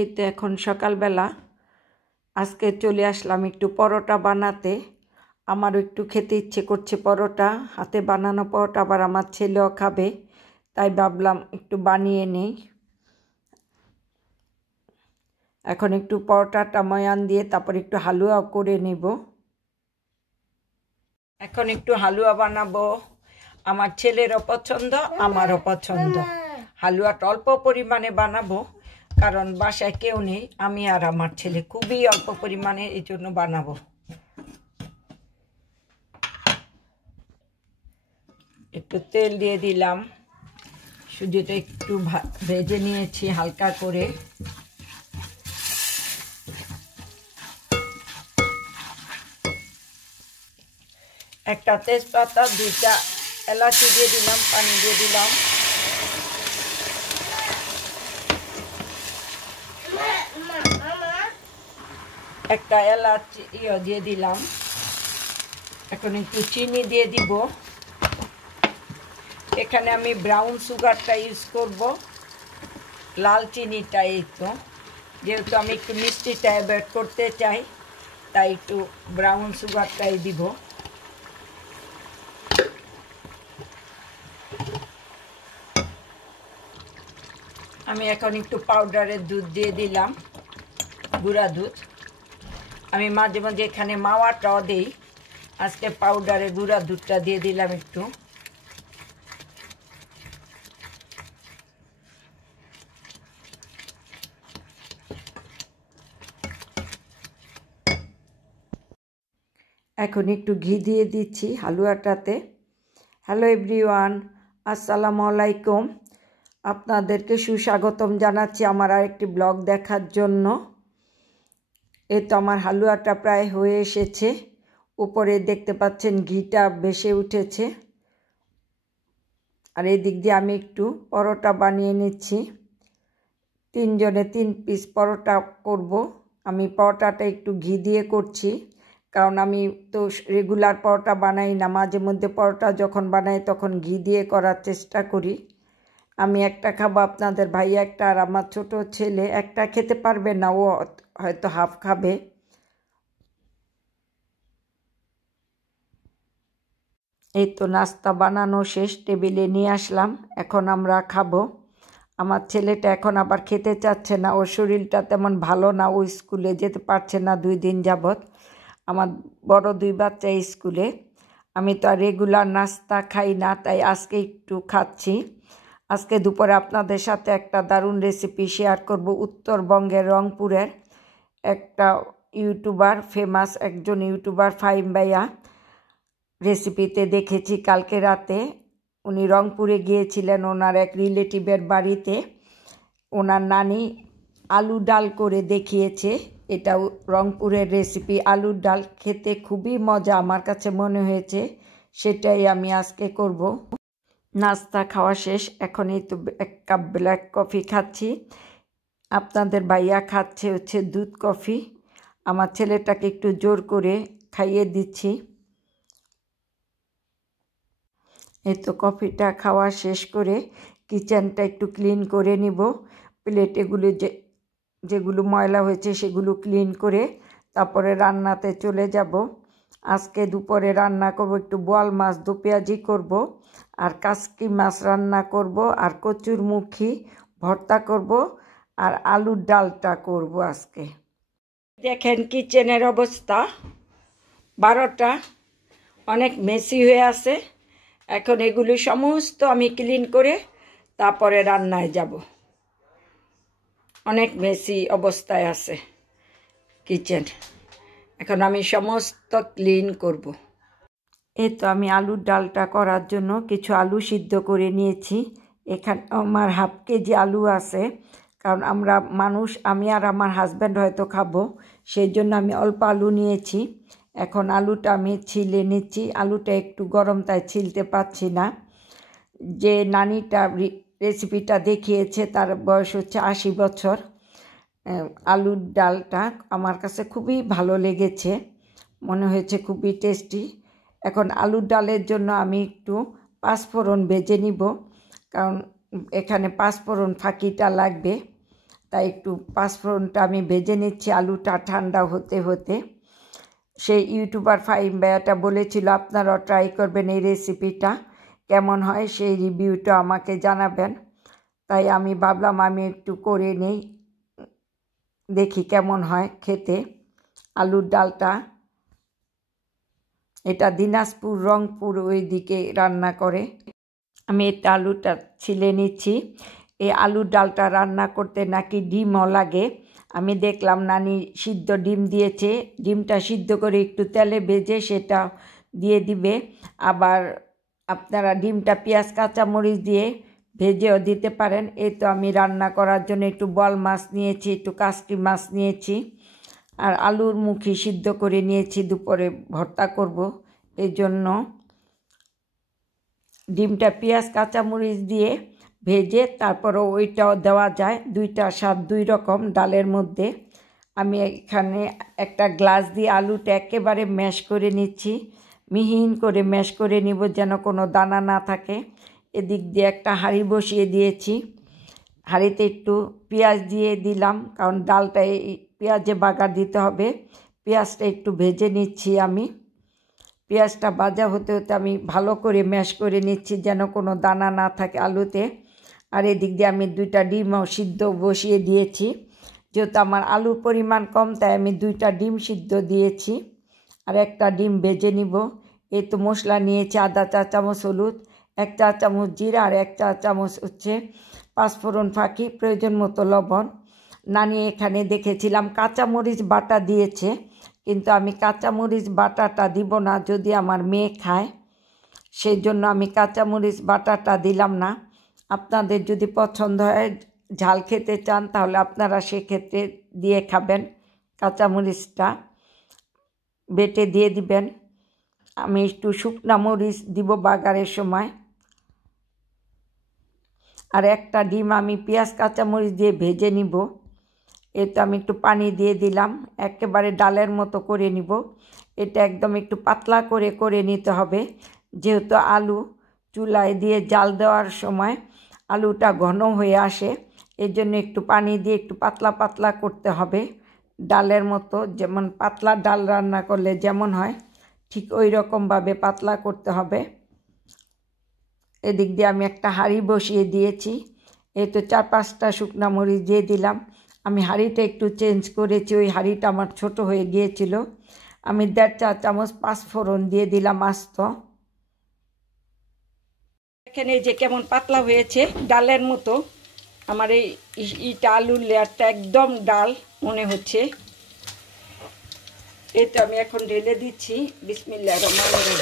এই তো এখন সকালবেলা আজকে চলে আসলাম একটু পরোটা বানাতে। আমারও একটু খেতে ইচ্ছে করছে পরোটা, হাতে বানানো পরোটা, আবার আমার ছেলেও খাবে, তাই ভাবলাম একটু বানিয়ে নেই। এখন একটু পরোটাটা ময়ান দিয়ে তারপর একটু হালুয়াও করে নেব। এখন একটু হালুয়া বানাবো, আমার ছেলেরও পছন্দ আমারও পছন্দ। হালুয়াটা অল্প পরিমাণে বানাবো, কারণ বাসায় কেউ নেই, আমি আর আমার ছেলে, খুবই অল্প পরিমাণে, এই জন্য বানাবো। একটু তেল দিয়ে দিলাম, সুজিটা একটু ভেজে নিয়েছি হালকা করে। একটা তেজপাতা, 2টা এলাচি দিয়ে দিলাম, পানি দিয়ে দিলাম। একটা এলাচি দিয়ে দিলাম। এখন একটু চিনি দিয়ে দিব। এখানে আমি ব্রাউন সুগারটা ইউজ করব, লাল চিনিটা। এই তো যেহেতু আমি একটু মিষ্টিটা অ্যাভয়েড করতে চাই, তাই একটু ব্রাউন সুগারটাই দিব। আমি এখন একটু পাউডারের দুধ দিয়ে দিলাম, গুঁড়া দুধ। আমি মাঝে মাঝে এখানে মাওয়াটাও দিই, আজকে পাউডারে গুঁড়া দুধটা দিয়ে দিলাম একটু। এখন একটু ঘি দিয়ে দিচ্ছি হালুয়াটাতে। হ্যালো এভরিওয়ান, আসসালামু আলাইকুম। আপনাদেরকে সুস্বাগতম জানাচ্ছি আমার আরেকটি ব্লগ দেখার জন্য। এই তো আমার হালুয়াটা প্রায় হয়ে এসেছে, উপরে দেখতে পাচ্ছেন ঘিটা ভেসে উঠেছে। আর এই দিক দিয়ে আমি একটু পরোটা বানিয়ে নিচ্ছি। 3 জনে 3 পিস পরোটা করব। আমি পরোটাটা একটু ঘি দিয়ে করছি, কারণ আমি তো রেগুলার পরোটা বানাই না, মাঝে মধ্যে পরোটা যখন বানাই তখন ঘি দিয়ে করার চেষ্টা করি। আমি একটা খাবো, আপনাদের ভাইয়া একটা, আর আমার ছোট ছেলে একটা খেতে পারবে না, ও হয়তো হাফ খাবে। এই তো নাস্তা বানানো শেষ, টেবিলে নিয়ে আসলাম, এখন আমরা খাবো। আমার ছেলেটা এখন আবার খেতে চাচ্ছে না, ওর শরীরটা তেমন ভালো না, ও স্কুলে যেতে পারছে না 2 দিন যাবৎ। আমার বড় 2 বাচ্চা স্কুলে, আমি তো আর রেগুলার নাস্তা খাই না, তাই আজকে একটু খাচ্ছি। আজকে দুপুরে আপনাদের সাথে একটা দারুণ রেসিপি শেয়ার করব। উত্তরবঙ্গের রংপুরের একটা ইউটিউবার, ফেমাস একজন ইউটিউবার ফাহিম ভাইয়া রেসিপিতে দেখেছি কালকে রাতে। উনি রংপুরে গিয়েছিলেন ওনার এক রিলেটিভের বাড়িতে, ওনার নানি আলু ডাল করে দেখিয়েছে। এটা রংপুরের রেসিপি, আলুর ডাল, খেতে খুবই মজা আমার কাছে মনে হয়েছে, সেটাই আমি আজকে করব। নাস্তা খাওয়া শেষ, এখন এই তো 1 কাপ ব্ল্যাক কফি খাচ্ছি। আপনাদের ভাইয়া খাচ্ছে হচ্ছে দুধ কফি। আমার ছেলেটাকে একটু জোর করে খাইয়ে দিচ্ছি। এই তো কফিটা খাওয়া শেষ করে কিচেনটা একটু ক্লিন করে নিব। প্লেটেগুলো যেগুলো ময়লা হয়েছে সেগুলো ক্লিন করে তারপরে রান্নাতে চলে যাব। আজকে দুপুরে রান্না করব, একটু বোয়াল মাছ দো পেঁয়াজি করব, আর কাসকি মাছ রান্না করব, আর কচুরমুখী ভর্তা করব, আর আলুর ডালটা করব আজকে। দেখেন কিচেনের অবস্থা, 12টা, অনেক মেসি হয়ে আছে। এখন এগুলি সমস্ত আমি ক্লিন করে তারপরে রান্নায় যাব। অনেক মেসি অবস্থায় আছে কিচেন, এখন আমি সমস্ত ক্লিন করব। এই তো আমি আলুর ডালটা করার জন্য কিছু আলু সিদ্ধ করে নিয়েছি। এখানে আমার হাফ কেজি আলু আছে, কারণ আমরা মানুষ, আমি আর আমার হাজব্যান্ড হয়তো খাবো, সেই জন্য আমি অল্প আলু নিয়েছি। এখন আলুটা আমি ছিলে নিচ্ছি, আলুটা একটু গরম তাই ছিলতে পারছি না। যে নানিটা রেসিপিটা দেখিয়েছে তার বয়স হচ্ছে 80 বছর। আলুর ডালটা আমার কাছে খুবই ভালো লেগেছে, মনে হয়েছে খুবই টেস্টি। এখন আলুর ডালের জন্য আমি একটু 5 ফোড়ন ভেজে নিব, কারণ এখানে 5 ফোড়ন ফাঁকিটা লাগবে। তাই একটু পাঁচফোড়নটা আমি ভেজে নিচ্ছি আলুটা ঠান্ডা হতে হতে। সেই ইউটিউবার ফাহিম ভাইয়াটা বলেছিল আপনারাও ট্রাই করবেন এই রেসিপিটা, কেমন হয় সেই রিভিউটা আমাকে জানাবেন। তাই আমি ভাবলাম আমি একটু করে নেই, দেখি কেমন হয় খেতে। আলুর ডালটা এটা দিনাজপুর রংপুর ওই দিকে রান্না করে। আমি এটা আলুটা ছিলে নিচ্ছি। এই আলুর ডালটা রান্না করতে নাকি ডিমও লাগে। আমি দেখলাম নানি সিদ্ধ ডিম দিয়েছে, ডিমটা সিদ্ধ করে একটু তেলে ভেজে সেটা দিয়ে দিবে। আবার আপনারা ডিমটা পেঁয়াজ কাঁচামরিচ দিয়ে ভেজেও দিতে পারেন। এই তো আমি রান্না করার জন্য একটু বল মাছ নিয়েছি, একটু কাসকি মাছ নিয়েছি, আর আলুর মুখি সিদ্ধ করে নিয়েছি, দুপুরে ভর্তা করব। এই জন্য ডিমটা পেঁয়াজ কাঁচামরিচ দিয়ে ভেজে তারপরও ওইটাও দেওয়া যায়, দুইটা স্বাদ দুই রকম ডালের মধ্যে। আমি এখানে একটা গ্লাস দিয়ে আলুটা একেবারে ম্যাশ করে নিচ্ছি, মিহিন করে ম্যাশ করে নিব যেন কোনো দানা না থাকে। এদিক দিয়ে একটা হাঁড়ি বসিয়ে দিয়েছি, হাঁড়িতে একটু পেঁয়াজ দিয়ে দিলাম, কারণ ডালটা পেঁয়াজে বাগার দিতে হবে। পেঁয়াজটা একটু ভেজে নিচ্ছি আমি। পেঁয়াজটা ভাজা হতে হতে আমি ভালো করে ম্যাশ করে নিচ্ছি যেন কোনো দানা না থাকে আলুতে। আর এদিক দিয়ে আমি দুইটা ডিমও সিদ্ধ বসিয়ে দিয়েছি, যেহেতু আমার আলুর পরিমাণ কম তাই আমি দুইটা ডিম সিদ্ধ দিয়েছি। আর একটা ডিম ভেজে নিব। এই তো মশলা নিয়েছি, আদা চা চামচ হলুদ, 1 চা চামচ জিরা, আর 1 চা চামচ হচ্ছে পাঁচফোড়ন ফাঁকি, প্রয়োজন মতো লবণ। নানি এখানে দেখেছিলাম কাঁচামরিচ বাটা দিয়েছে, কিন্তু আমি কাঁচামরিচ বাটাটা দিব না, যদি আমার মেয়ে খায় সেই জন্য আমি কাঁচামরিচ বাটাটা দিলাম না। আপনাদের যদি পছন্দ হয় ঝাল খেতে চান তাহলে আপনারা সেক্ষেত্রে দিয়ে খাবেন, কাঁচামরিচটা বেটে দিয়ে দিবেন। আমি একটু শুকনা মরিচ দিব বাগারের সময়। আর একটা ডিম আমি পেঁয়াজ কাঁচামরিচ দিয়ে ভেজে নিব। এতে আমি একটু পানি দিয়ে দিলাম, একেবারে ডালের মতো করে নিব। এটা একদম একটু পাতলা করে করে নিতে হবে, যেহেতু আলু চুলায় দিয়ে জাল দেওয়ার সময় আলুটা ঘন হয়ে আসে, এর জন্য একটু পানি দিয়ে একটু পাতলা পাতলা করতে হবে, ডালের মতো। যেমন পাতলা ডাল রান্না করলে যেমন হয় ঠিক ওই রকমভাবে পাতলা করতে হবে। এদিক দিয়ে আমি একটা হাঁড়ি বসিয়ে দিয়েছি। এই তো 4-5টা শুকনা মরিচ দিয়ে দিলাম। আমি হাঁড়িটা একটু চেঞ্জ করেছি, ওই হাঁড়িটা আমার ছোট হয়ে গিয়েছিল। আমি 1.5 চা চামচ পাঁচফোড়ন দিয়ে দিলাম আস্ত। এখানে যে কেমন পাতলা হয়েছে ডালের মতো, আমার এইটা আলুর লেয়ারটা একদম ডাল মনে হচ্ছে। এই তো আমি এখন ঢেলে দিচ্ছি। বিসমিল্লাহির রহমানির রহিম।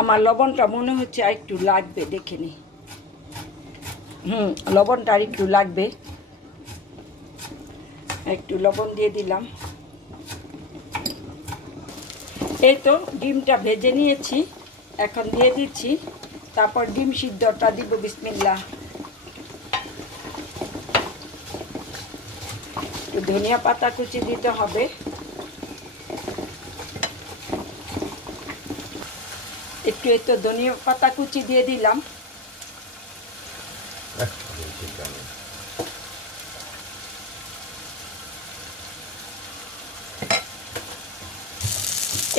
আমার লবণটা মনে হচ্ছে আর একটু লাগবে, দেখে নি। লবণটা আর একটু লাগবে, একটু লবণ দিয়ে দিলাম। এই তো ডিমটা ভেজে নিয়েছি, এখন দিয়ে দিচ্ছি। তারপর ডিম সিদ্ধটা দিব। বিসমিল্লাহ। একটু ধনিয়া পাতা কুচি দিতে হবে। একটু এই তো ধনিয়া পাতা কুচি দিয়ে দিলাম।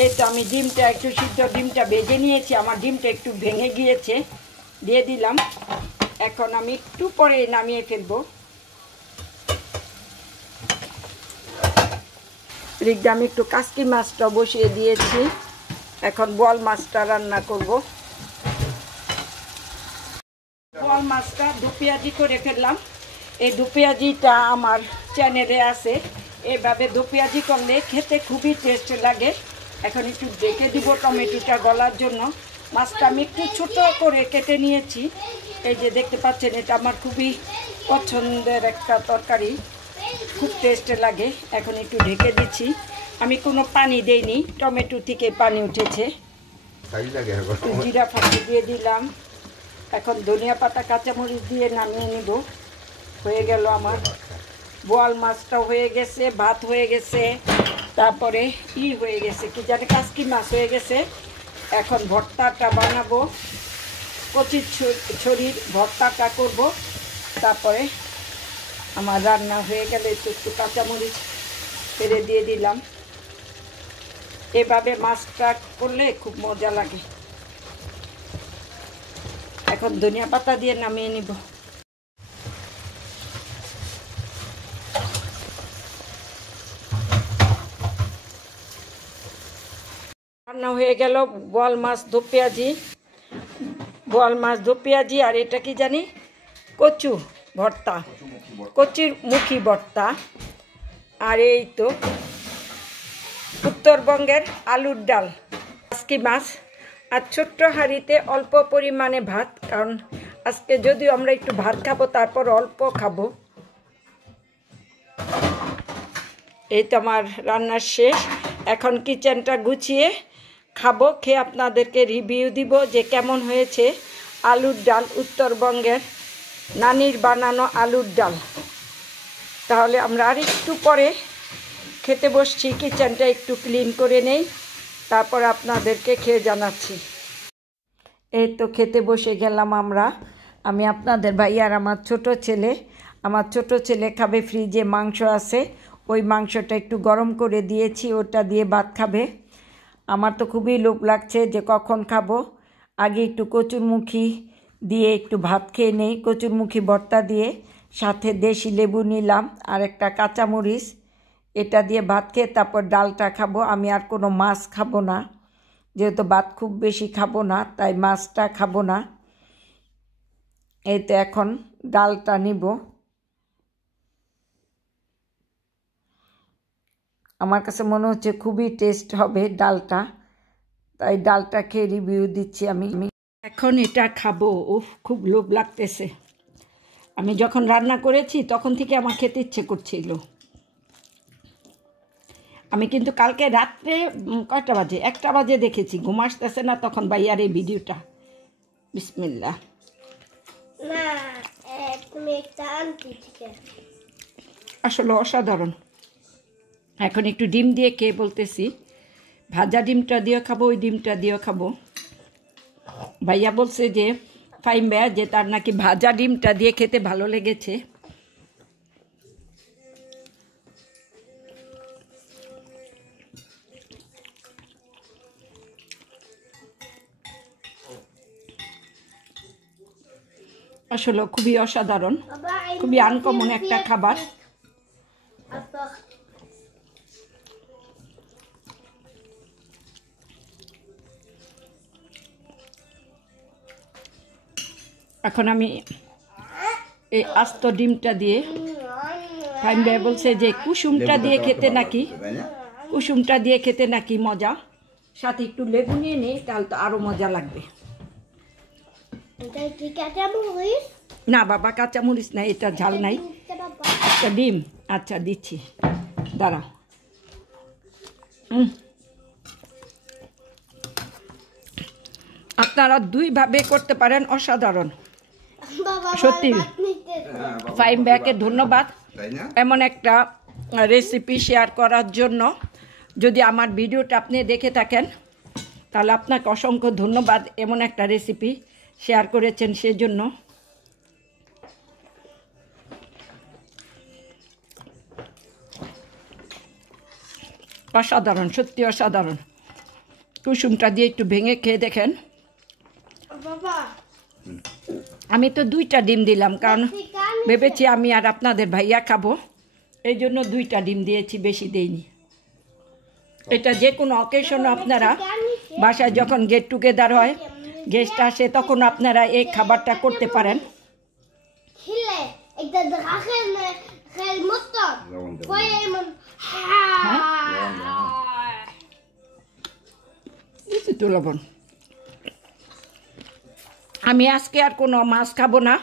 এই তো আমি ডিমটা একটু সিদ্ধ ডিমটা ভেজে নিয়েছি, আমার ডিমটা একটু ভেঙে গিয়েছে, দিয়ে দিলাম। এখন আমি একটু পরে নামিয়ে ফেলবো। এদিকে আমি একটু কাসকি মাছটা বসিয়ে দিয়েছি, এখন বোয়াল মাছটা রান্না করব। বোয়াল মাছটা দুপিয়াজি করে ফেললাম। এই দুপিয়াজিটা আমার চ্যানেলে আছে, এভাবে দুপিয়াজি করলে খেতে খুবই টেস্ট লাগে। এখন একটু ঢেকে দিব টমেটোটা গলার জন্য। মাছটা আমি একটু ছোট করে কেটে নিয়েছি, এই যে দেখতে পাচ্ছেন, এটা আমার খুবই পছন্দের একটা তরকারি, খুব টেস্ট লাগে। এখন একটু ঢেকে দিচ্ছি। আমি কোনো পানি দেইনি, টমেটো থেকে পানি উঠেছে। একটু জিরা ফাঁকি দিয়ে দিলাম। এখন ধনিয়া পাতা কাঁচামরিচ দিয়ে নামিয়ে নিব। হয়ে গেল আমার বোয়াল মাছটাও হয়ে গেছে, ভাত হয়ে গেছে, তারপরে হয়ে গেছে কি জানি কাসকি মাছ হয়ে গেছে। এখন ভর্তাটা বানাবো, কচি ছড়ির ভর্তাটা করব। তারপরে আমার রান্না হয়ে গেলে একটু কাঁচামরিচ ফেলে দিয়ে দিলাম। এভাবে মাছটা করলে খুব মজা লাগে। এখন ধনিয়া পাতা দিয়ে নামিয়ে নিব। রান্না হয়ে গেল বোয়াল মাছ দো পেঁয়াজি, আর এটা কি জানি কচু ভর্তা, কচুর মুখী ভর্তা। আর এই তো উত্তরবঙ্গের আলুর ডাল, কাসকি মাছ, আর ছোট্ট হাঁড়িতে অল্প পরিমাণে ভাত, কারণ আজকে যদিও আমরা একটু ভাত খাবো তারপর অল্প খাবো। এই তো আমার রান্নার শেষ। এখন কিচেনটা গুছিয়ে খাবো, খেয়ে আপনাদেরকে রিভিউ দিব যে কেমন হয়েছে আলুর ডাল, উত্তরবঙ্গের নানির বানানো আলুর ডাল। তাহলে আমরা আর একটু পরে খেতে বসছি। কিচেনটা একটু ক্লিন করে নেই, তারপর আপনাদেরকে খেয়ে জানাচ্ছি। এই তো খেতে বসে গেলাম আমরা, আমি আপনাদের ভাই আর আমার ছোট ছেলে খাবে। ফ্রিজে মাংস আছে, ওই মাংসটা একটু গরম করে দিয়েছি, ওটা দিয়ে ভাত খাবে। আমার তো খুবই লোভ লাগছে যে কখন খাবো। আগে একটু কচুরমুখী দিয়ে একটু ভাত খেয়ে নেই, কচুরমুখী ভর্তা দিয়ে, সাথে দেশি লেবু নিলাম আর একটা কাঁচামরিচ, এটা দিয়ে ভাত খেয়ে তারপর ডালটা খাবো। আমি আর কোনো মাছ খাবো না, যেহেতু ভাত খুব বেশি খাবো না, তাই মাছটা খাবো না। এই তো এখন ডালটা নিব। আমার কাছে মনে হচ্ছে খুবই টেস্ট হবে ডালটা, তাই ডালটা খেয়ে রিভিউ দিচ্ছি আমি। এখন এটা খাবো। উফ, খুব লোভ লাগতেছে। আমি যখন রান্না করেছি তখন থেকে আমার খেতে ইচ্ছে করছিল। আমি কিন্তু কালকে রাত্রে কয়টা বাজে, 1টা বাজে দেখেছি, ঘুম আসতেছে না, তখন ভাইয়ার এই ভিডিওটা। বিসমিল্লাহ। আসলে অসাধারণ। এখন একটু ডিম দিয়ে খেয়ে বলতেছি, ভাজা ডিমটা দিয়ে খাবো, ওই ডিমটা দিয়েও খাবো। ভাইয়া বলছে যে ফাইম ভাইয়া যে তার নাকি ভাজা ডিমটা দিয়ে খেতে ভালো লেগেছে। আসলে খুবই অসাধারণ, খুবই আনকমন একটা খাবার। এখন আমি এই আস্ত ডিমটা দিয়ে, ফাইম ভাই বলছে যে কুসুমটা দিয়ে খেতে নাকি মজা, সাথে একটু লেবু নিয়ে নেই তাহলে তো আরো মজা লাগবে। না বাবা, কাঁচামরিচ নাই, এটা ঝাল নাই, একটা ডিম। আচ্ছা দিচ্ছি, দাঁড়াও। আপনারা 2ভাবে করতে পারেন, অসাধারণ সত্যি। ফাইম ভাইকে ধন্যবাদ এমন একটা রেসিপি শেয়ার করার জন্য। যদি আমার ভিডিওটা আপনি দেখে থাকেন তাহলে আপনাকে অসংখ্য ধন্যবাদ, এমন একটা রেসিপি শেয়ার করেছেন সেজন্য। অসাধারণ, সত্যি অসাধারণ। কুসুমটা দিয়ে একটু ভেঙে খেয়ে দেখেন। আমি তো 2টা ডিম দিলাম, কারণ ভেবেছি আমি আর আপনাদের ভাইয়া খাবো, এই জন্য 2টা ডিম দিয়েছি, বেশি দেইনি। এটা যে কোনো অকেশনে আপনারা বাসায় যখন গেট টুগেদার হয়, গেস্ট আসে, তখন আপনারা এই খাবারটা করতে পারেন। লবণ। আমি আজকে আর কোনো মাছ খাবো না।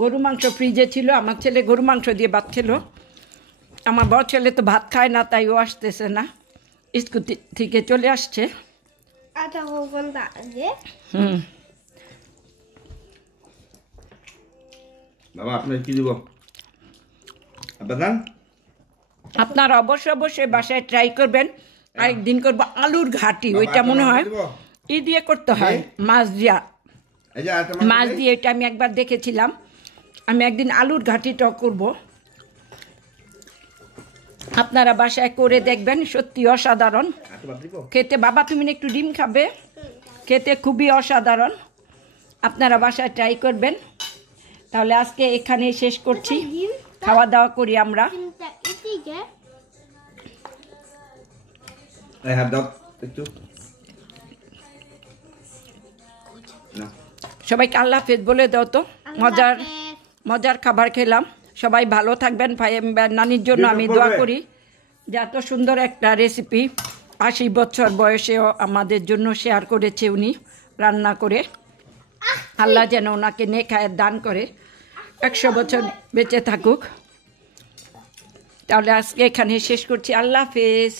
গরু মাংস ফ্রিজে ছিল, আমার ছেলে গরু মাংস দিয়ে ভাত ছিল। আমার বড় ছেলে তো ভাত খায় না, তাই ও আসতেছে না, স্কুল থেকে চলে আসছে। বাবা আপনার কি দিব? বাদাম আপনারা অবশ্যই বাসায় ট্রাই করবেন। আরেকদিন করবো আলুর ঘাটি, ওইটা মনে হয় ই দিয়ে করতে হয়, মাছ দিয়া, মাছ দিয়ে। এটা আমি একবার দেখেছিলাম, আমি একদিন আলুর ঘাটিটাও করব। আপনারা বাসায় করে দেখবেন, সত্যি অসাধারণ খেতে। বাবা তুমি একটু ডিম খাবে, খেতে খুবই অসাধারণ। আপনারা বাসায় ট্রাই করবেন। তাহলে আজকে এখানেই শেষ করছি, খাওয়া দাওয়া করি আমরা। সবাইকে আল্লাহ হাফেজ বলে দাও তো। মজার খাবার খেলাম। সবাই ভালো থাকবেন। ভাই নানির জন্য আমি দোয়া করি যে এত সুন্দর একটা রেসিপি 80 বছর বয়সেও আমাদের জন্য শেয়ার করেছে উনি রান্না করে। আল্লাহ যেন ওনাকে নেখায়ের দান করে, 100 বছর বেঁচে থাকুক। তাহলে আজকে এখানে শেষ করছি। আল্লাহ হাফেজ।